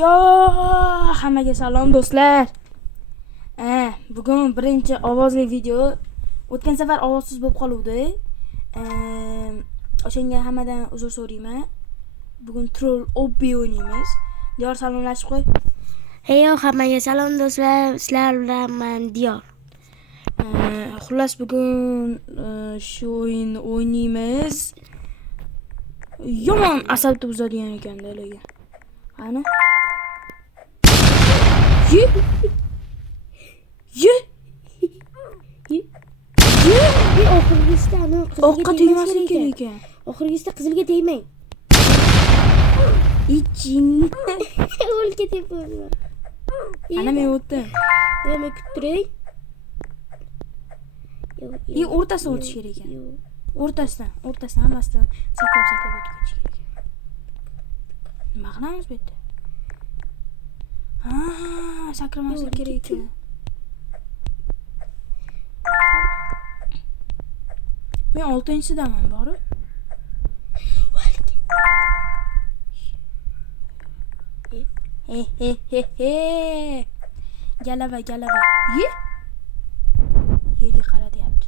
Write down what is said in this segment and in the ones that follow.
Yo, hammaga salom do'stlar. Bugun birinchi ovozli video. O'tgan safar ovozsiz bo'lib qoluvdi. O'shanga hammadan uzr so'rayman. Bugun troll obbi o'ynaymiz. Diyor salomlashib qo'y. Heyo, hammaga salom do'stlar. Sizlar bilan men Diyor. Xullas bugun shu o'yinni o'ynaymiz. Yomon asabni buzadigan ekan dalaga. Ana. Ye. Oxirgisida O'qqa tegmaslik kerak ekan. Oxirgisida qizilga tegmang. Iching. O'lga tegmayman. Ana men o'tdim. Men kuttiray. O'rtasidan o'tish kerak ekan. O'rtasidan hammasidan sakrab o'tib ketish kerak ekan. Nima qilamiz bu yerda? Sakramaslik kerak ekan. Men 6-sidaman borib. Galava. Yerga qara deyapti.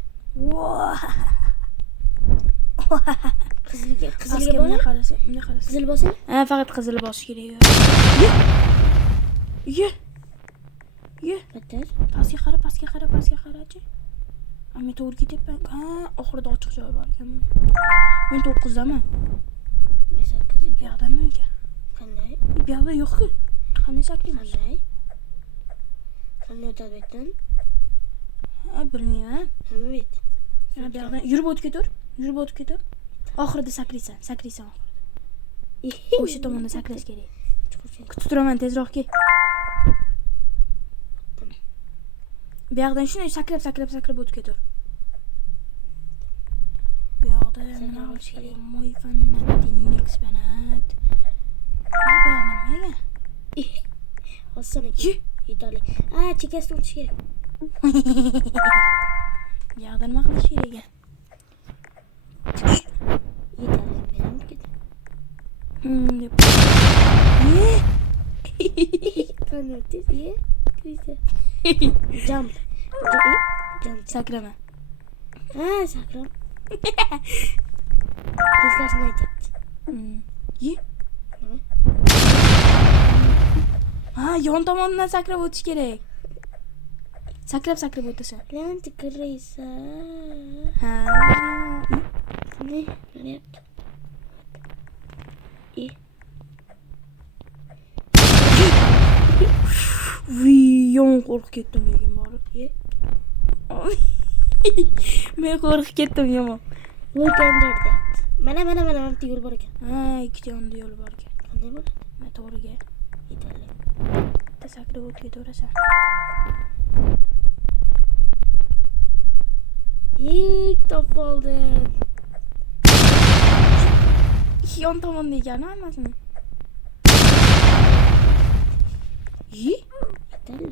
Qizilga bunday qarasa. Qizil bosing. Faqat qizil bosish kerak. Ye. Bitta. Pastga qarachi. Men to'g'ri ketyapman. Oxirida ochiq joy bor ekan. Men 9daman. Men 8. Bu yoqdami ekan? Qanday? Bu yoqda yo'q-ku. Qanday saklaymiz? Qanday? Qanday o'tadi bu yerdan? Bilmayman. Nima bu? Bu yoqdan yurib o'tib ketur. Oxirida saklaysan oxirida. O'sha tomonda saklash kerak. Kutib turaman, tezroq kel. Bu yoqdan shunday sakrab o'tib ketur. Bu yoqda nima qilish kerak? Moy fannat, exponat. Bu yoqdan nimaga? Oson ekan. Yetali. Chekasidan o'tish kerak. Bu yoqdan nima qilish kerak ekan? Yetali. Men ham Deb. Qanday o'tdi? Jump. Sakrama. Sakram. Tezlashni aytyapti. Ye. Yon tomondan sakrab o'tish kerak. Sakrab o'tasan. Bilan tikraysa. Ne yaptı? Yon qo'rqib ketdim lekin borib. Men qo'rqib ketdim yomon. O'lgandir deyapti. Mana bitta yo'l bor ekan. Ikkita yonda yo'l bor ekan. Qanday bo'ladi? Men to'g'riga Yetali. bitta sakrab o'tib ketaversan. Topoldim. Yon tomonda ekan hammasini. Yetali.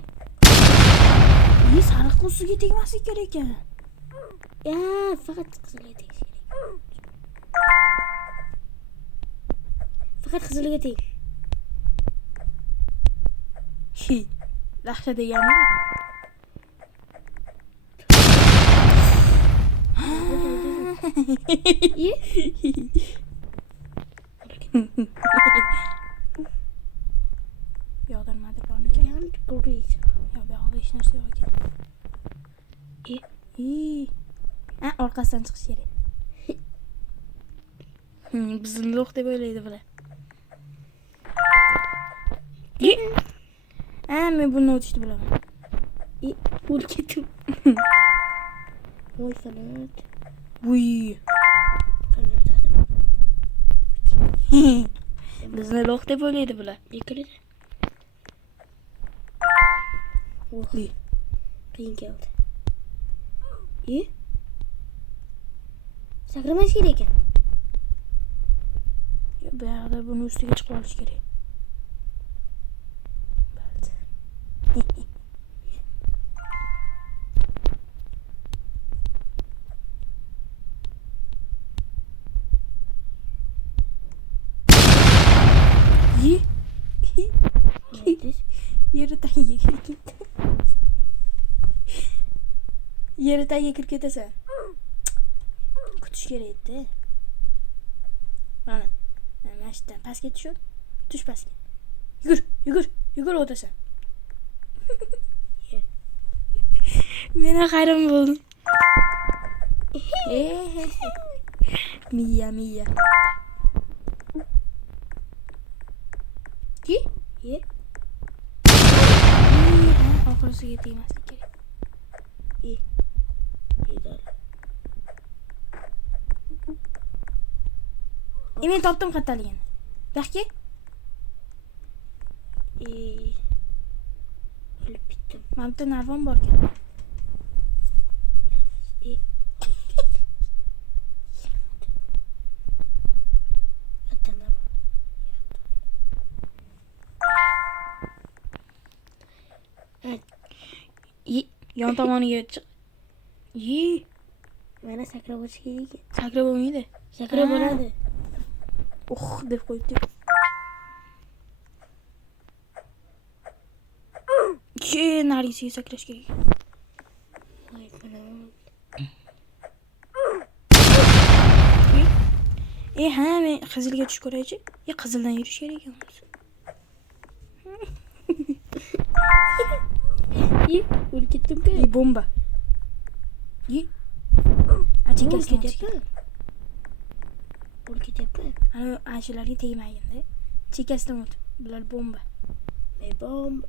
Sariq ustiga tegmaslik kerak ekan. Faqat qizilga tegish kerak. Faqat qizilga teg. Yaxshi degani. Yo'qdan nimadir bor ekan. Yan ko'raysiz. Yo'q, bu yoqda hech narsa yo'q ekan. Orqasidan chiqish kerak. Bizni yo'q deb o'ylaydi bular. Men buni o'tishni bilaman. O'l ketdim. Voy fanat. Qanday o'tadi? Bizni yo'q deb o'ylaydi bular. Yiqiladi. Qiyin keldi. Sakramash kerak ekan. Bu yoqda buni ustiga chiqib olish kerak. Yeri tagiga kirib ketdi. Yeri tagiga kirib ketasan. Kutish kerak edi. Mana. Mana shundan pastga tushib, tush pastga. Yugur o'tasan. Men hayron bo'ldim. Miya. Ye. Oxirisiga tegmaslik kerak. Men topdim xataligini. Yaxshi? O'lib bitdim. Mana bitta narvon bor ekan. Yon tomoniga chiq. Mana sakrab o'tish kerak. Sakrab bo'lmaydi. Sakrab bo'ladi. Deb qo'yibdi. Nargisiga sakrash kerak. Voy bilan. Men qizilga tushib ko'raychi. Qizildan yurish kerak ekan. O'lib ketdim-ku. Bomba. Chekasidan O'lib ketyapti. ana shularga tegmagin-da. Chekasidan o't. Bular bomba. Bomba.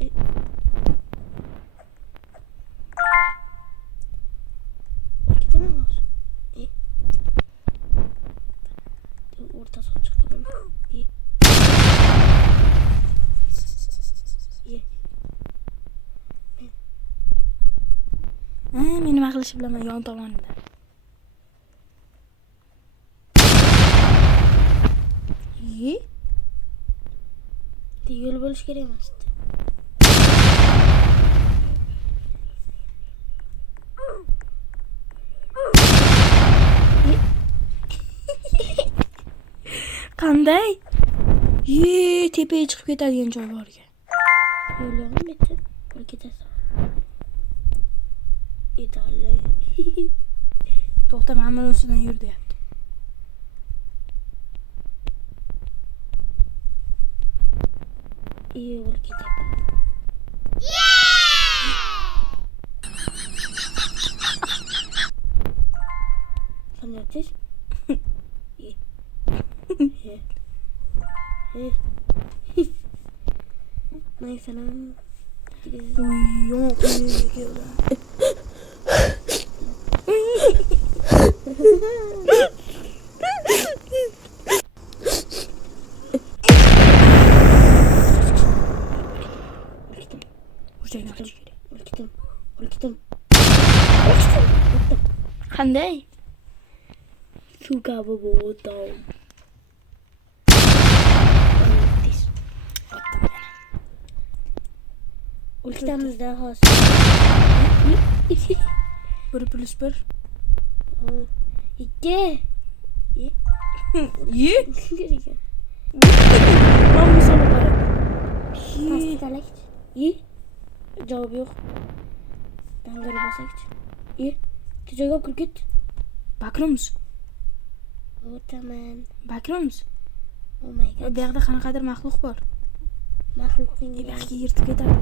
O'lib ketaman hozir. O'rtasiga chiqdim. Men nima qilishni bilaman yon tomonida. Yo'l bo'lish kerak emas. Qanday? Tepaga chiqib ketadigan joy bor ekan. Yo'lni bitta o'lib ketasan. Etalle. To'xta, mana ustidan yur deyapti. O'lib ketyapti. Qanday? Mesela Yok. Qanday? Suga bobotam. Ultimizda hozir 1+1 2 Ye? Gereken. Mamma sana para. Pastalak. Cevap yok. Dangları basak. Tücega kurgit. Bakrums. Otaman. Bakrums. Oh my god. Bu yerda qanaqadir maxluq bor. Maxluqning Yaxshi yirtib ketadi.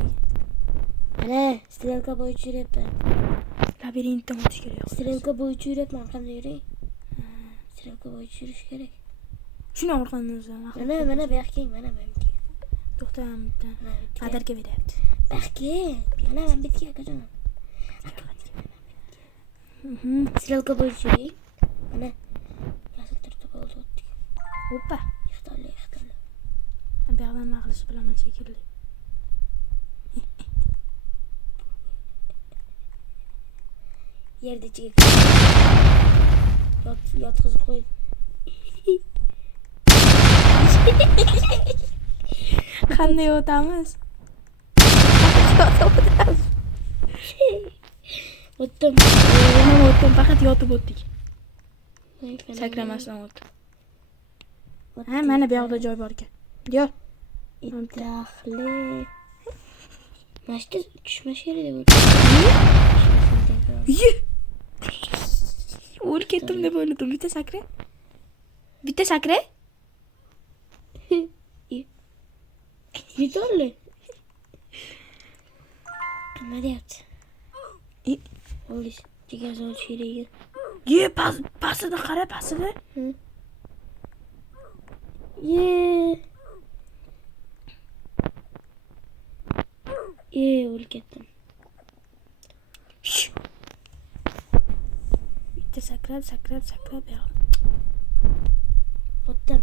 Ana, strelka bo'yicha yuryapman. Labirintdan o'tish kerak. Strelka bo'yicha yuryapman, qanday yuray? Strelka bo'yicha yurish kerak. Shuni orqadan o'zim. Mana bu yoqqa, mana bu yoqqa. To'xta, bitta. Qadarga beryapti. Baxki, mana men bitga akajon. Strelka bo'yicha yuray. Mana. Yasir turtib oldi o'tdik. Hoppa. Ixtali. Bu yerdan nima qilish bilaman shekilli. Yerda ichiga yotqizib qo'y. Qanday o'tamiz? O'tdim. Nima o'tdim? Faqat yotib o'tdik. Sakramasdan o'tdim. Mana bu yoqda joy bor ekan. Diyor. Daxli. Başta düşmüş yeri de O'lib ketdim deb o'yladim. Bitta sakra. Bitta sakra. Yeterli. Nima deyapti? Olis, degan so'z sheriga. Ye, pastida qara, pastida. O'lib ketdim. Bitta sakrab yo'q. O'tdim.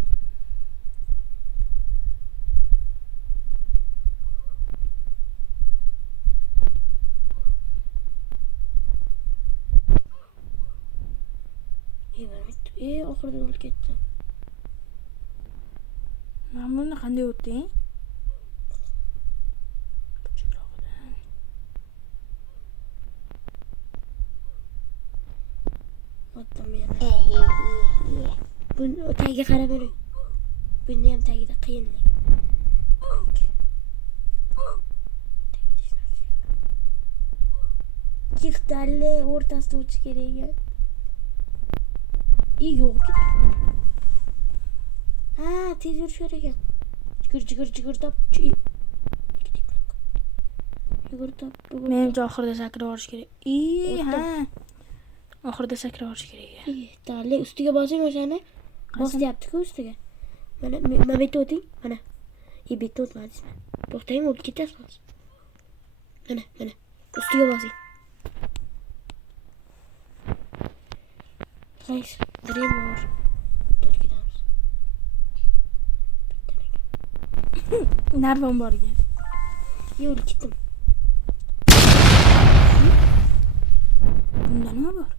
Oxirida o'lib ketdi. Men buni qanday o'tding? O'tdim men. Buni tagiga qarab o'ling. Buni ham tagida qiyinlik. Yiqtali o'rtasida o'tish kerak ekan. Yo'q. Ha, tez yurishar ekan. Jigir top. Yugur top. Menimcha oxirida sakrab olish kerak. Ha. Oxirida sakrab olish kerak. Tali ustiga bosing o'shani. Bosyapti-ku ustiga. Mana bitta o'ting. Mana. Bitta o'tmadingizmi? To'xtang, o'lib ketasiz. Mana. Ustiga bosing. Guys, Grimor. Torgidamiz. Narvom bor ekan. Yo'l ketdim. Bunda nima bor?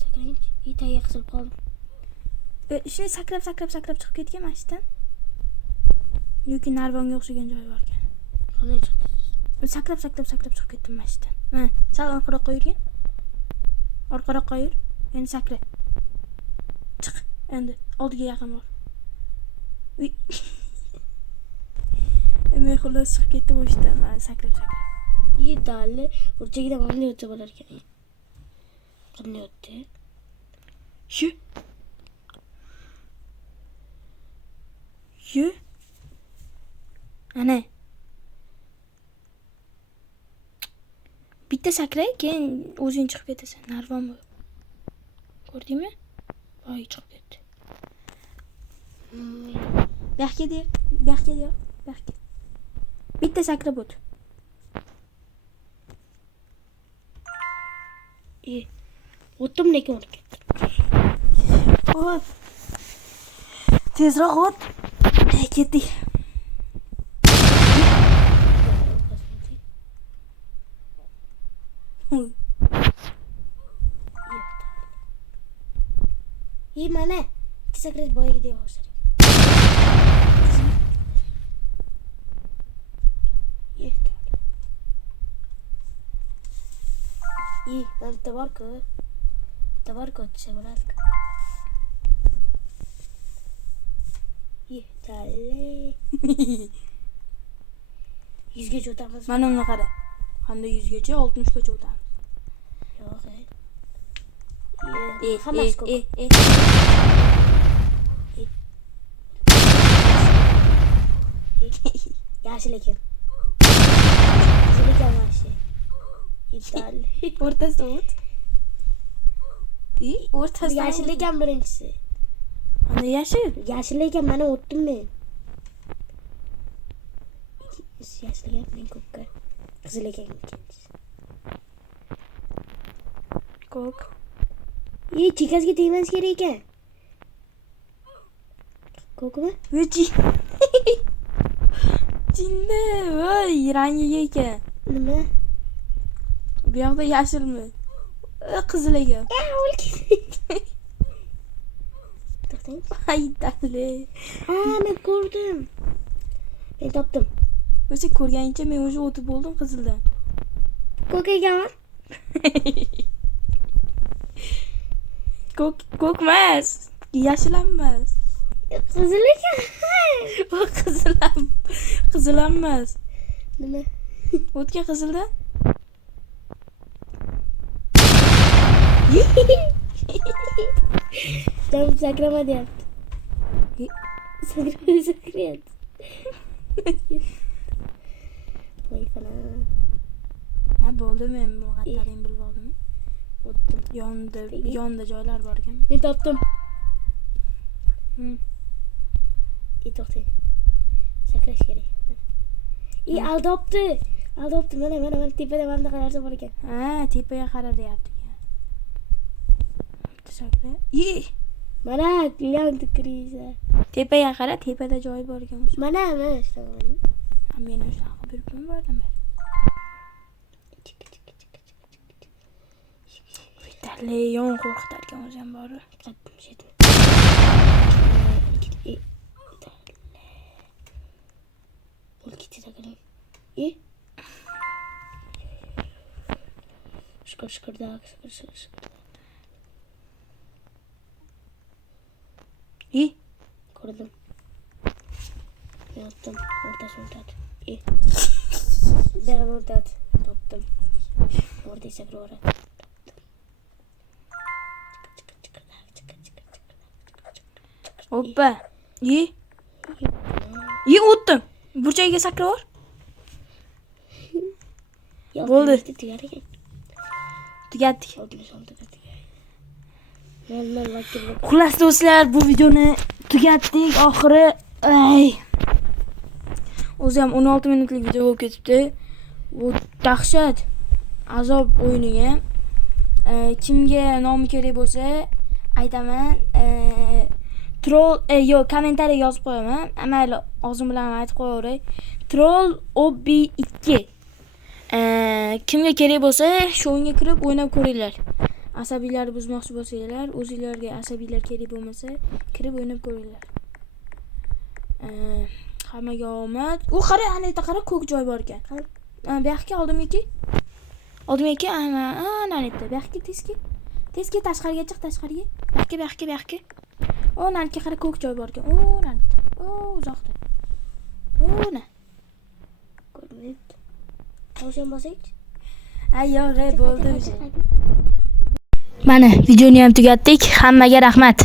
Sakrang, tagiga qisilib qoldim. Shuni sakrab chiqib ketgan mashinadan. Yoki narvonga o'xshagan joyi bor ekan. Qanday chiqdi? Sakrab chiqib ketdim mashinadan. Mana, sal orqaroqqa yurgin. Orqaroqqa yur. Endi sakra. Chiq. Endi oldiga yaqin bor. Men xullas chiqib ketdim o'shdan. Mana sakrab. Tali burchagidan qanday o'tsa bo'lar ekan? Qanday o'tdi? Shu. Ana. Bitta sakray, keyin o'zing chiqib ketasan. Narvom bu. Ko'rdingmi? Voy, chiqib ketdi. Bu yoqqa de. Bitta sakrab o't. O'tdim, lekin o'lib ketdim. O't. Tezroq o't. Ketdik. Mana. Ikki sakrash boyagidek o'xshar. Ben tabarko o'tsa bo'lardi. Tali. 100 gacha o'tamiz. Mana uni qara. Qanday 100 gacha, 60 gacha o'tamiz. Yo'q. Yashil ekan. Qizil ekan mashi. Tali. O'rtasida o't. O'rtasida Yashil ekan birinchisi. Ana yashil. Yashil ekan, mana o'tdim men. Yashil ekan men ko'kka. Qizil ekan ikkinchisi. Ko'k. Chekasiga tegmas kerak ekan. Ko'kmi? Jinni, voy, rangiga ekan. Nima? Bu yoqda yashilmi? Qizil ekan. To'xtang. Ay, Tali. Men ko'rdim. Men topdim. O'zi ko'rganingcha men o'sha o'tib bo'ldim qizildan. Ko'k ekanmi? Ko'k emas. Yashil emas. Qizil ekan. Bu qizil emas. Nima? O'tga qizilda? Jam sakrama deyapti. Sakrat. Voy falan. Ha bo'ldi, men bu xattaring bilib oldim. O'tdim. Yonda joylar bor ekan. Men topdim. Hı. To'xtang. Sakrash kerak. Aldopti. Mana tepada mana qarasa bor ekan. Ha, tepaga qara deyapti. Sakra. Mana klyant kriza. Tepaga qara, tepada joy bor ekan. Mana shunaqa. Men shunaqa bilib bordim. Vitali yon qo'rqitar ekan o'zi ham bor. Şükür. İyi. Koydum. Yaptım. Ortasını tat. İyi. Devamını tat. Toptum. Orada ise bir orada. Hoppa. İyi. İyi o'tdim. Burchagiga sakra bor. Bo'ldi. Tugatdik. Xullas do'stlar, bu videoni tugatdik oxiri. O'zi ham 16 minutlik video bo'lib ketibdi. Bu dahshat azob o'yiniga. Kimga nomi kerak bo'lsa aytaman. Troll kommentariy yozib qo'yaman. Mayli, o'zim bilan aytib qo'yaveray. Troll OB2. Kimga kerak bo'lsa, shu o'yinga kirib o'ynab ko'ringlar. Asabiylarni buzmoqchi bo'lsanglar, o'zingizlarga asabiylar kerak bo'lmasa, kirib o'ynab ko'ringlar. Hammaga omad. U qara, ana yerda qara, ko'k joy bor ekan. Bu yoqqa oldimga. Ana yerda. Bu yoqqa tezki tashqariga chiq, tashqariga. Bu yoqqa. O, narga qara, ko'k joy bor ekan. O, narda. O, uzoqda. Ona. Ko'rmayapti. O'shan bo'lsa-chi? Yo'q, bo'ldi. Mana videoni ham tugatdik. Hammaga rahmat.